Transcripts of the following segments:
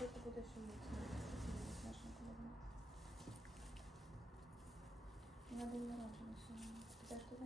Що ти будеш уміти? Знаєш, ніколи не. На день народження сьогодні. Підеш туди?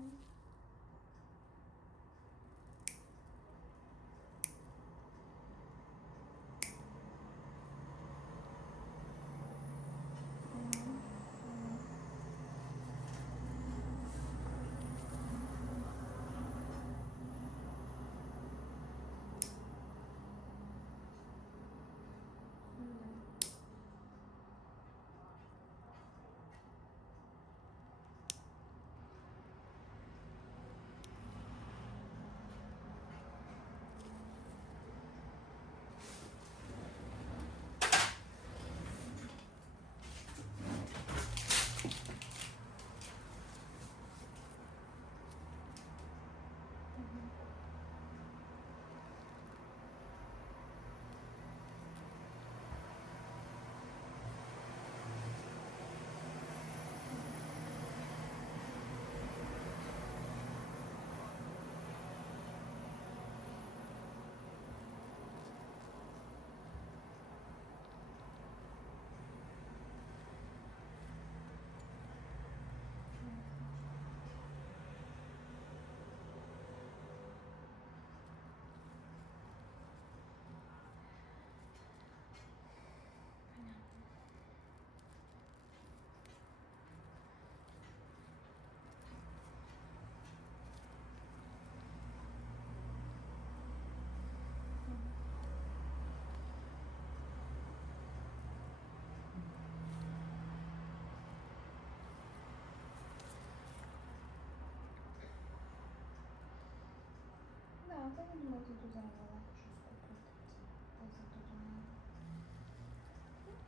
Так, я думаю, ти тут зараз щось купити.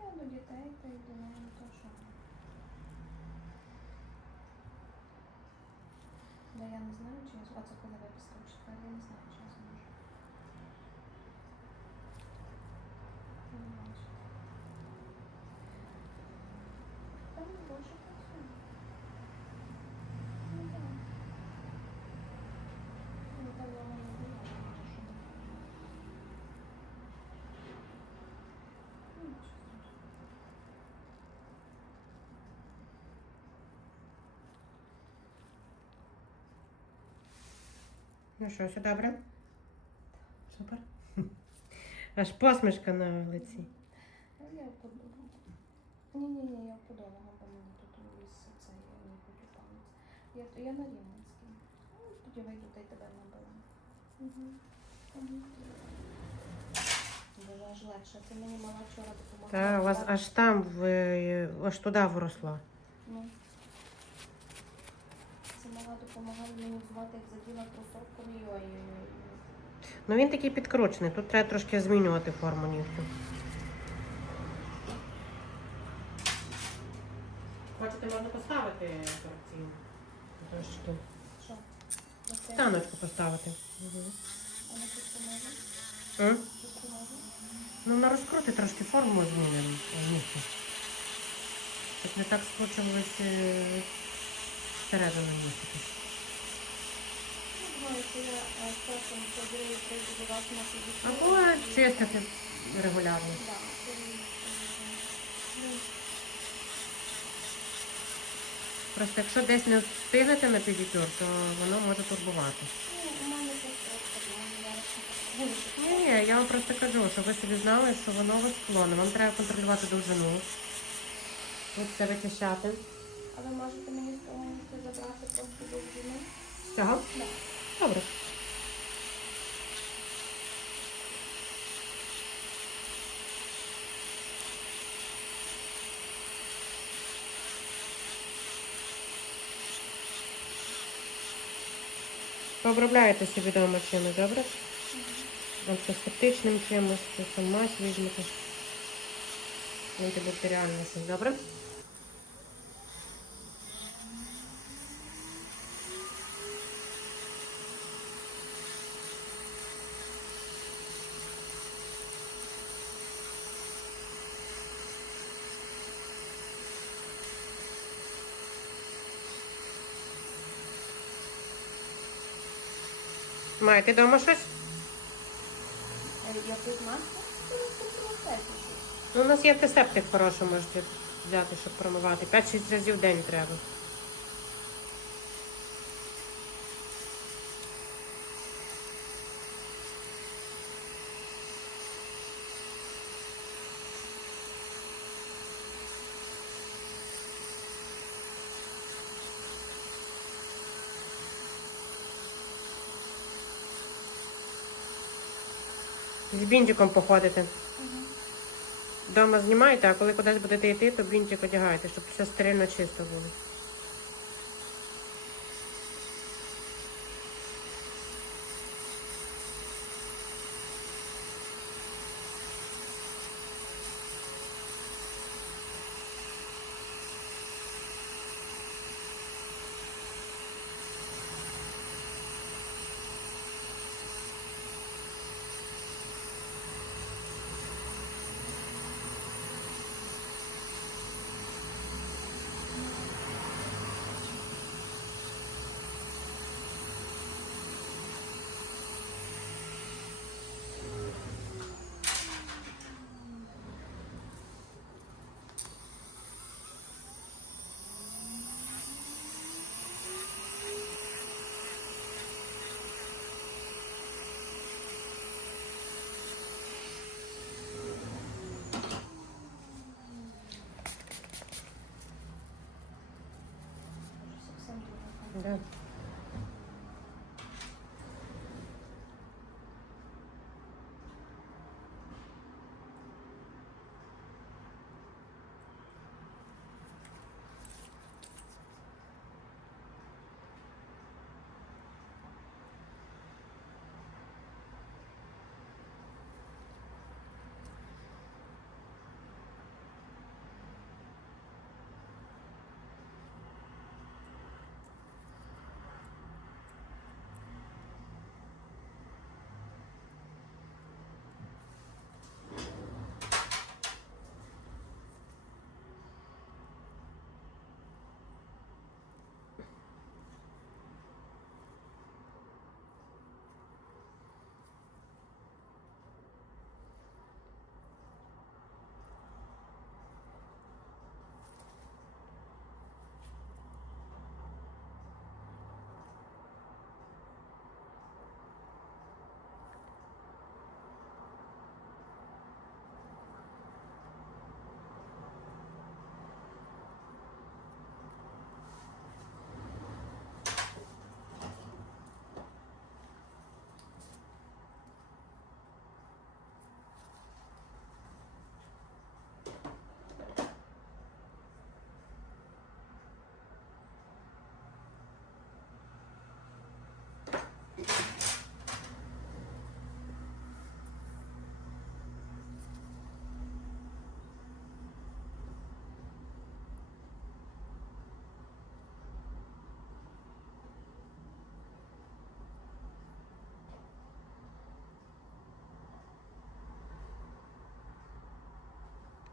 Я до дітей, та й до мене, то що? Да я не знаю, чи я зможу. А це коли виписка в четвер, я не знаю, чи я зможу. Не бачу. Там більше працює. Ну так. Ну так я не була, що. Ну, нічого. Ну що, все добре? Супер. Аж посмішка на лиці. Я подумала. Ні, я подумала, бо мені тут у лісі це я не хочу пам'ятати. Я на Рівненській. Ну, тоді вийду, та й тебе набила. Було аж легше. Це мені мала вчора допомогла. Та у вас аж там, аж туди виросла. Ну. Це мала допомагала мені звати, як заділа кросовку. Ой-ой-ой. Ну він такий підкручений, тут треба трошки змінювати форму нігтю. Хочете, можна поставити корекційну? Трошки. Що? Станочку поставити. Угу. А на пусту можна? Пусту можна? Ну, на розкрути трошки форму змінимо нігтю. Щоб не так скручувалось всередину нігтю. Думаю, що я часом подію прийду до вас на фізику. Або чистити регулярно. Так, Просто якщо десь не встигнете на педикюр, то воно може турбувати. у мене тут просто Ні, я вам просто кажу, щоб ви собі знали, що воно у вас склоне. Вам треба контролювати довжину. Ось це вичищати. А ви можете мені з того місця забрати просто довжину? З цього? Так. Добре. Пообробляєте собі вдома чимось, добре? Антисептичним чимось, чи там мазь візьмете. Антибактеріальне щось, добре? Маєте вдома щось? Якусь маску? Це в процесі щось. Ну, у нас є антисептик хороший, можете взяти, щоб промивати. 5-6 разів в день треба. З бінтиком походите. Дома знімаєте, а коли кудись будете йти, то бінтик одягаєте, щоб все стерильно чисто було. Совсем друга. Да.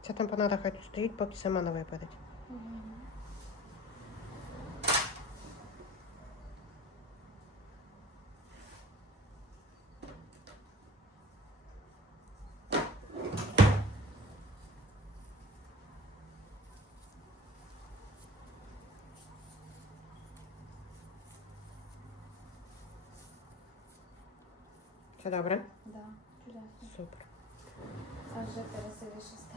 Ця тампонада хай тут стоїть, поки сама не випадеть. Все добре? Да, чудесно. Супер. Аж вже красивіше стало.